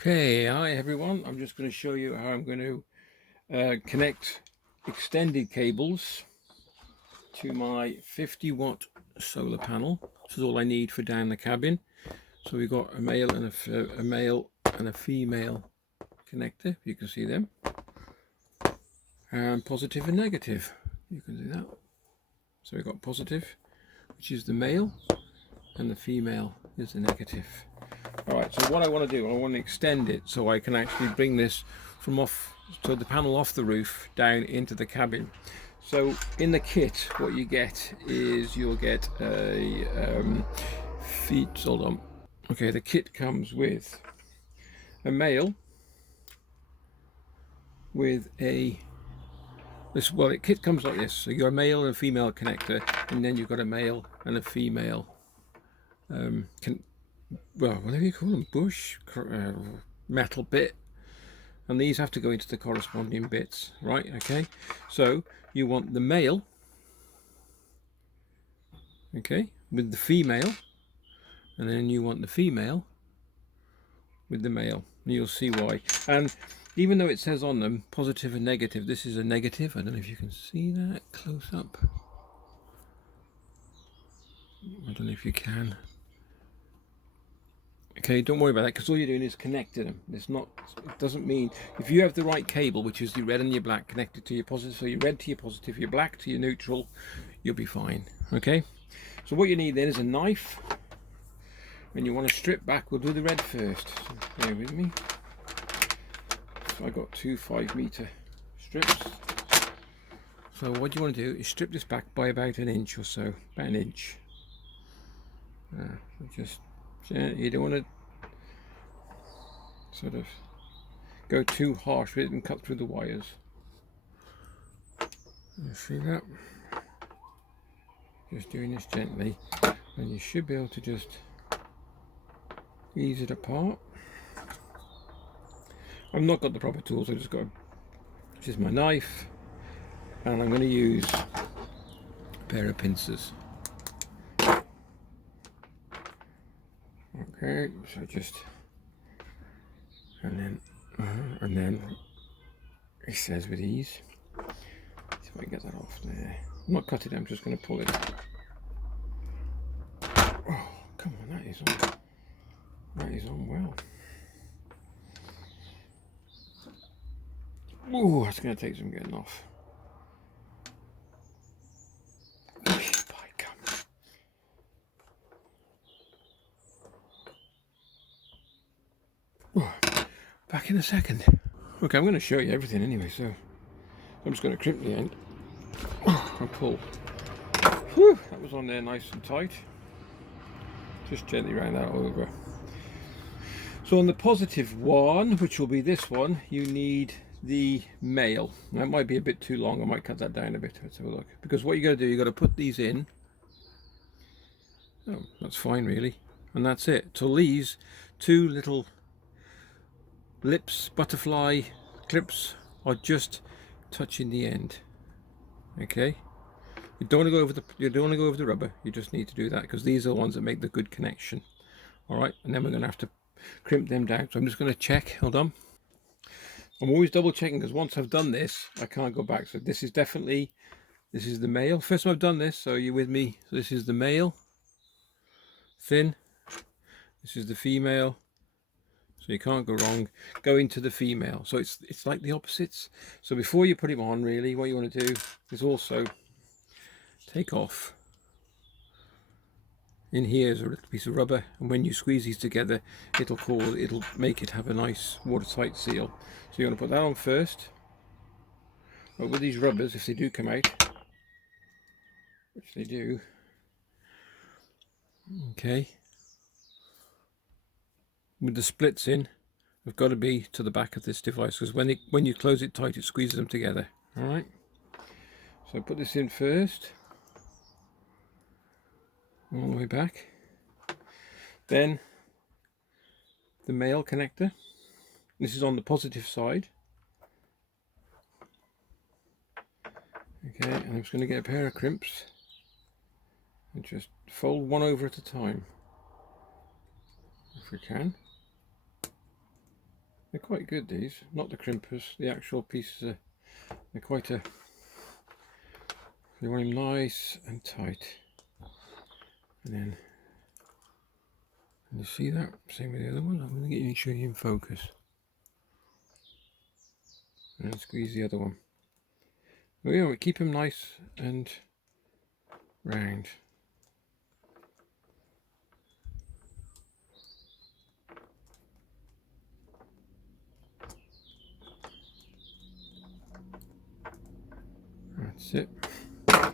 Okay, hi everyone. I'm just going to show you how I'm going to connect extended cables to my 50-watt solar panel. This is all I need for down the cabin. So we've got a male and a male and a female connector. You can see them, and positive and negative. You can do that. So we've got positive, which is the male, and the female is the negative. Alright, so what I want to do, I want to extend it so I can actually bring this from the panel off the roof down into the cabin. So in the kit, what you get is you'll get a hold on. Okay, the kit comes with a male with the kit comes like this. So you've got a male and a female connector, and then you've got a male and a female whatever you call them, bush, metal bit, and these have to go into the corresponding bits, right? Okay, so you want the male, okay, with the female, and then you want the female with the male, and you'll see why. And even though it says on them positive and negative, this is a negative. I don't know if you can see that close up. I don't know if you can. Okay, don't worry about that, because all you're doing is connecting them. It doesn't mean, if you have the right cable, which is your red and your black, connected to your positive, so your red to your positive, your black to your neutral, you'll be fine. Okay, so what you need then is a knife, and you want to strip back. We'll do the red first, so bear with me. So I got two 5-meter strips. So what you want to do is strip this back by about an inch or so, about an inch. You don't want to sort of go too harsh with it and cut through the wires. You see that? Just doing this gently, and you should be able to just ease it apart. I've not got the proper tools, I just got my knife, and I'm going to use a pair of pincers. Okay, so and then it says with ease. See if I can get that off there. I'm not cutting it, I'm just going to pull it. Oh, come on, that is on well. Oh, that's going to take some getting off. Back in a second. Okay, I'm going to show you everything anyway, so I'm just going to crimp the end and pull. Whew, that was on there nice and tight. Just gently round that over. So on the positive one, which will be this one, you need the male. That might be a bit too long, I might cut that down a bit. Let's have a look. Because what you got to do, you got to put these in. Oh, that's fine really. And that's it. So these two little lips, butterfly clips, are just touching the end. Okay, you don't want to go over the rubber. You just need to do that because these are the ones that make the good connection. All right, and then we're going to have to crimp them down. So I'm just going to check. Hold on. I'm always double checking because once I've done this, I can't go back. So this is the male. First time I've done this, so you're with me. So this is the male, thin. This is the female. So you can't go wrong. Go into the female. So it's like the opposites. So before you put him on, really, what you want to do is also take off. In here is a little piece of rubber, and when you squeeze these together, it'll make it have a nice watertight seal. So you want to put that on first. But with these rubbers, if they do come out, which they do, okay, with the splits in, have got to be to the back of this device, because when you close it tight, it squeezes them together. All right. So put this in first, all the way back. Then the male connector. This is on the positive side. Okay, and I'm just going to get a pair of crimps and just fold one over at a time, if we can. They're quite good, these, not the crimpers. The actual pieces they're quite a. They want them nice and tight, and then you see that. Same with the other one. I'm going to get you show you in focus, and then squeeze the other one. But yeah, we keep them nice and round. That's it. A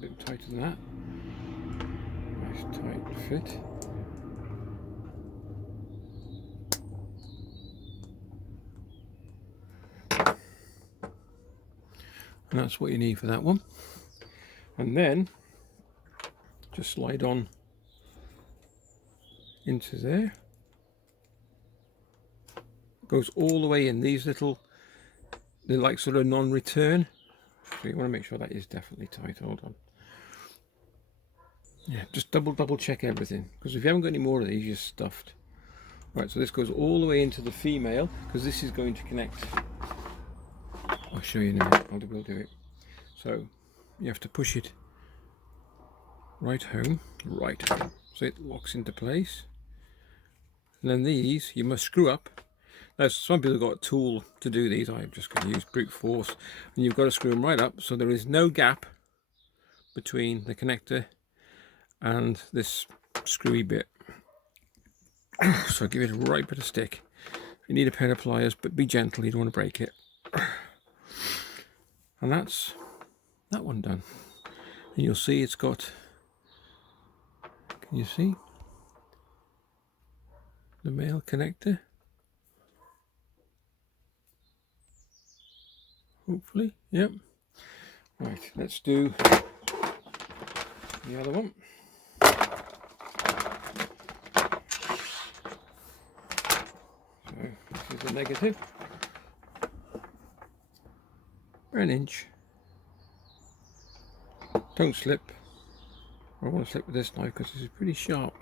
bit tighter than that. Nice tight fit. And that's what you need for that one. And then just slide on into there. Goes all the way in. These little, they're like sort of non-return. So you want to make sure that is definitely tight. Hold on. Yeah, just double check everything, because if you haven't got any more of these, you're stuffed. Right, so this goes all the way into the female, because this is going to connect. I'll show you in a minute. We'll do it. So you have to push it right home, so it locks into place. And then these you must screw up. Now some people have got a tool to do these. I'm just going to use brute force, and you've got to screw them right up so there is no gap between the connector and this screwy bit. So give it a right bit of stick. You need a pair of pliers, but be gentle, you don't want to break it. And that's that one done. And you'll see it's got, can you see the male connector? Hopefully, yep. Right, let's do the other one. So this is the negative. An inch. Don't slip. I want to slip with this knife because this is pretty sharp.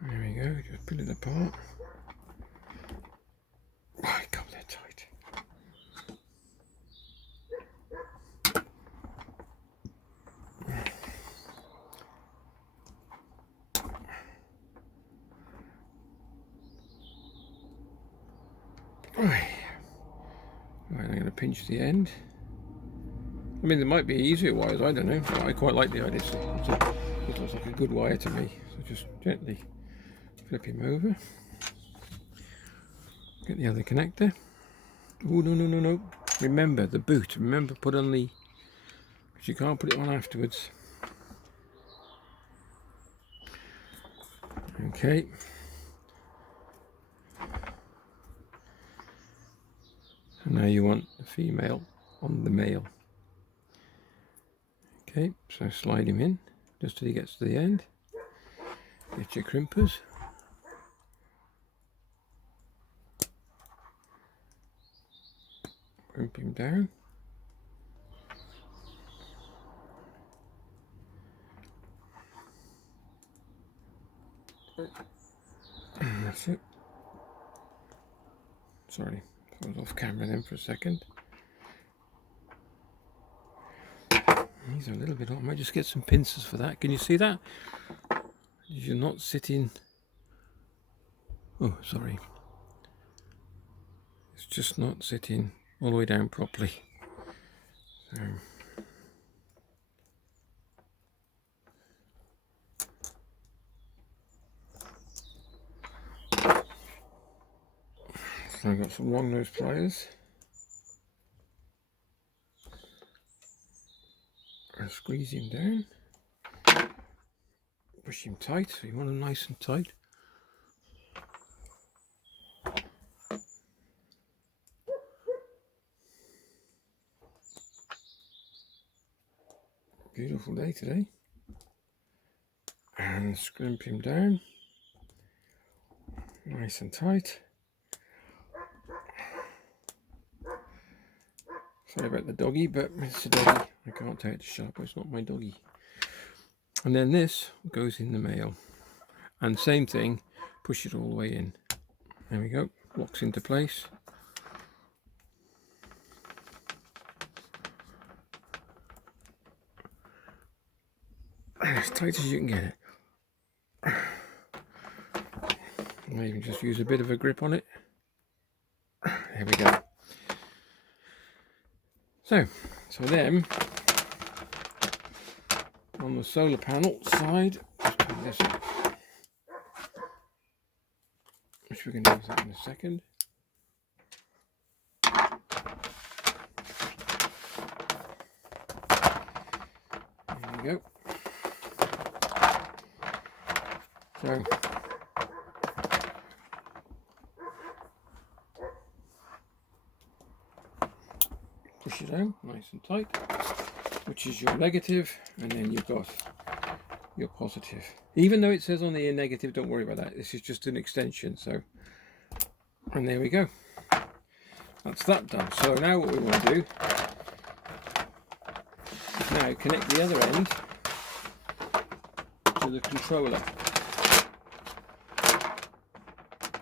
There we go, just pull it apart. Right, God, they're tight. Right, I'm going to pinch the end. I mean, there might be easier wires, I don't know. But I quite like the idea. It looks like a good wire to me. So just gently flip him over. Get the other connector. Oh, no. Remember the boot. Remember, put on the, because you can't put it on afterwards. Okay. And now you want the female on the male. Okay, so slide him in just till he gets to the end. Get your crimpers. Crimp him down. That's it. Sorry, I was off camera then for a second. These are a little bit off. I might just get some pincers for that. Can you see that? You're not sitting. Oh, sorry. It's just not sitting all the way down properly. So I've got some long nose pliers. And squeeze him down. Push him tight, so you want him nice and tight. Beautiful day today. And scrimp him down. Nice and tight. Sorry about the doggy, but it's a doggy. I can't take it to shop, but it's not my doggy. And then this goes in the mail. And same thing, push it all the way in. There we go, locks into place. As tight as you can get it. I even just use a bit of a grip on it. There we go. So then on the solar panel side, just put this up, which we're going to use that in a second. There we go. So push it down nice and tight, which is your negative, and then you've got your positive. Even though it says on the negative, don't worry about that. This is just an extension. So, and there we go. That's that done. So now what we want to do is now connect the other end to the controller.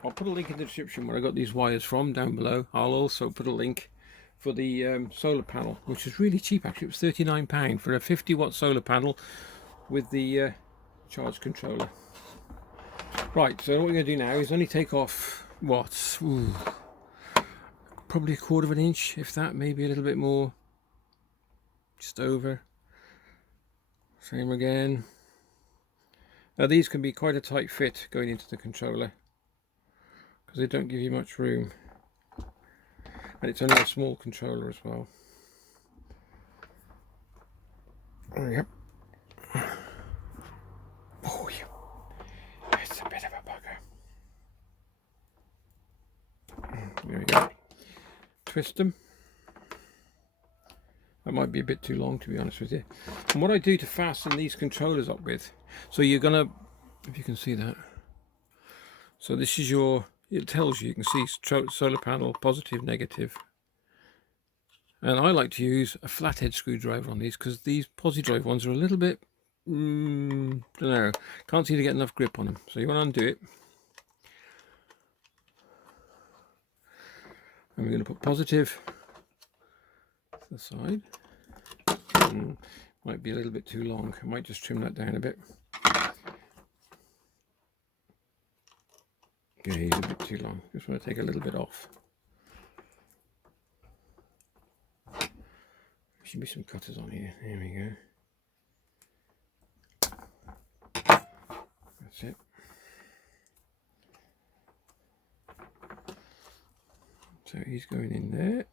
I'll put a link in the description where I got these wires from down below. I'll also put a link for the solar panel, which is really cheap actually. It was £39 for a 50-watt solar panel with the charge controller. Right, so what we're going to do now is only take off what, probably 1/4 of an inch, if that, maybe a little bit more, just over. Same again. Now these can be quite a tight fit going into the controller because they don't give you much room. And it's only a small controller as well. There we go. Oh yeah, it's a bit of a bugger. There we go. Twist them. That might be a bit too long, to be honest with you. And what I do to fasten these controllers up with, so you're gonna, if you can see that. So this is your, it tells you, you can see solar panel, positive, negative. And I like to use a flathead screwdriver on these because these posi-drive ones are a little bit, don't know, can't seem to get enough grip on them. So you want to undo it. And we're going to put positive to the side. Might be a little bit too long. I might just trim that down a bit. Yeah, he's a bit too long. Just want to take a little bit off. There should be some cutters on here. There we go. That's it. So he's going in there.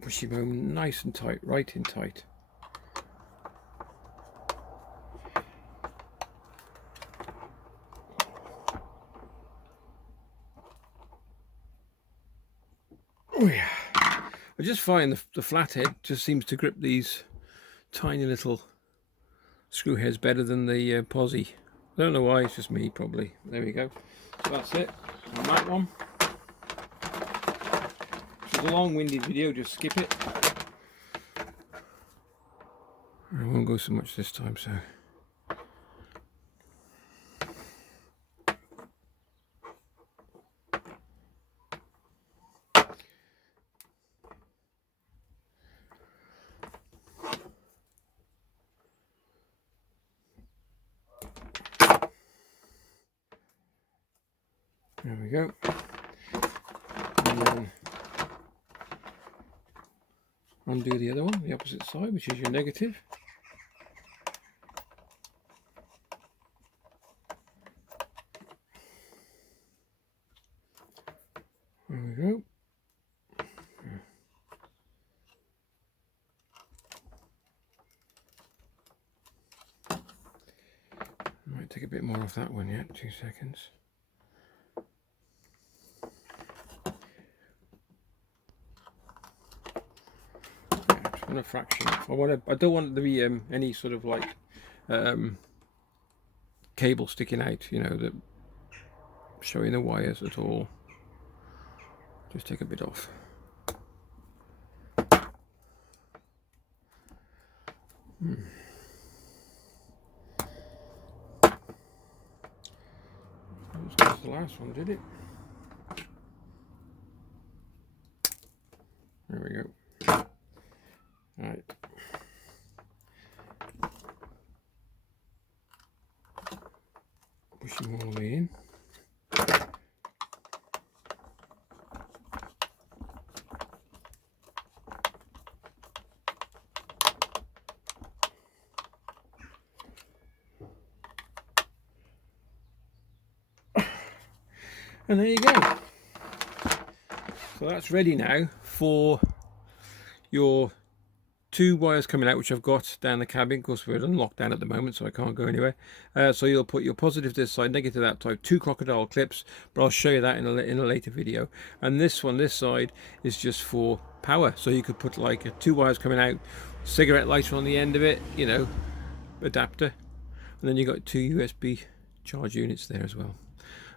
Push him home nice and tight, right in tight. Oh yeah. I just find the flathead just seems to grip these tiny little screw heads better than the posi. I don't know why, it's just me probably. There we go. So that's it on that one. It's a long-winded video, just skip it. I won't go so much this time, so. There we go. And then undo the other one, the opposite side, which is your negative. There we go. Might take a bit more off that one yet, 2 seconds. A fraction. I don't want there to be any sort of like cable sticking out, you know, that showing the wires at all. Just take a bit off. That was the last one, did it? There we go. All right. Push them all the way in. And there you go. So that's ready now for your 2 wires coming out, which I've got down the cabin. Of course, we're in lockdown at the moment, so I can't go anywhere. So you'll put your positive this side, negative that side, 2 crocodile clips, but I'll show you that in a later video. And this one, this side, is just for power. So you could put like 2 wires coming out, cigarette lighter on the end of it, you know, adapter. And then you've got 2 USB charge units there as well.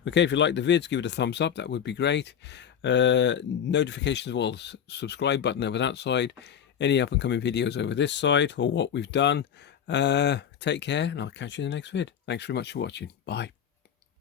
Okay, if you like the vids, give it a thumbs up, that would be great. Notifications, well, subscribe button over that side. Any up and coming videos over this side, or what we've done. Take care, and I'll catch you in the next vid. Thanks very much for watching. Bye.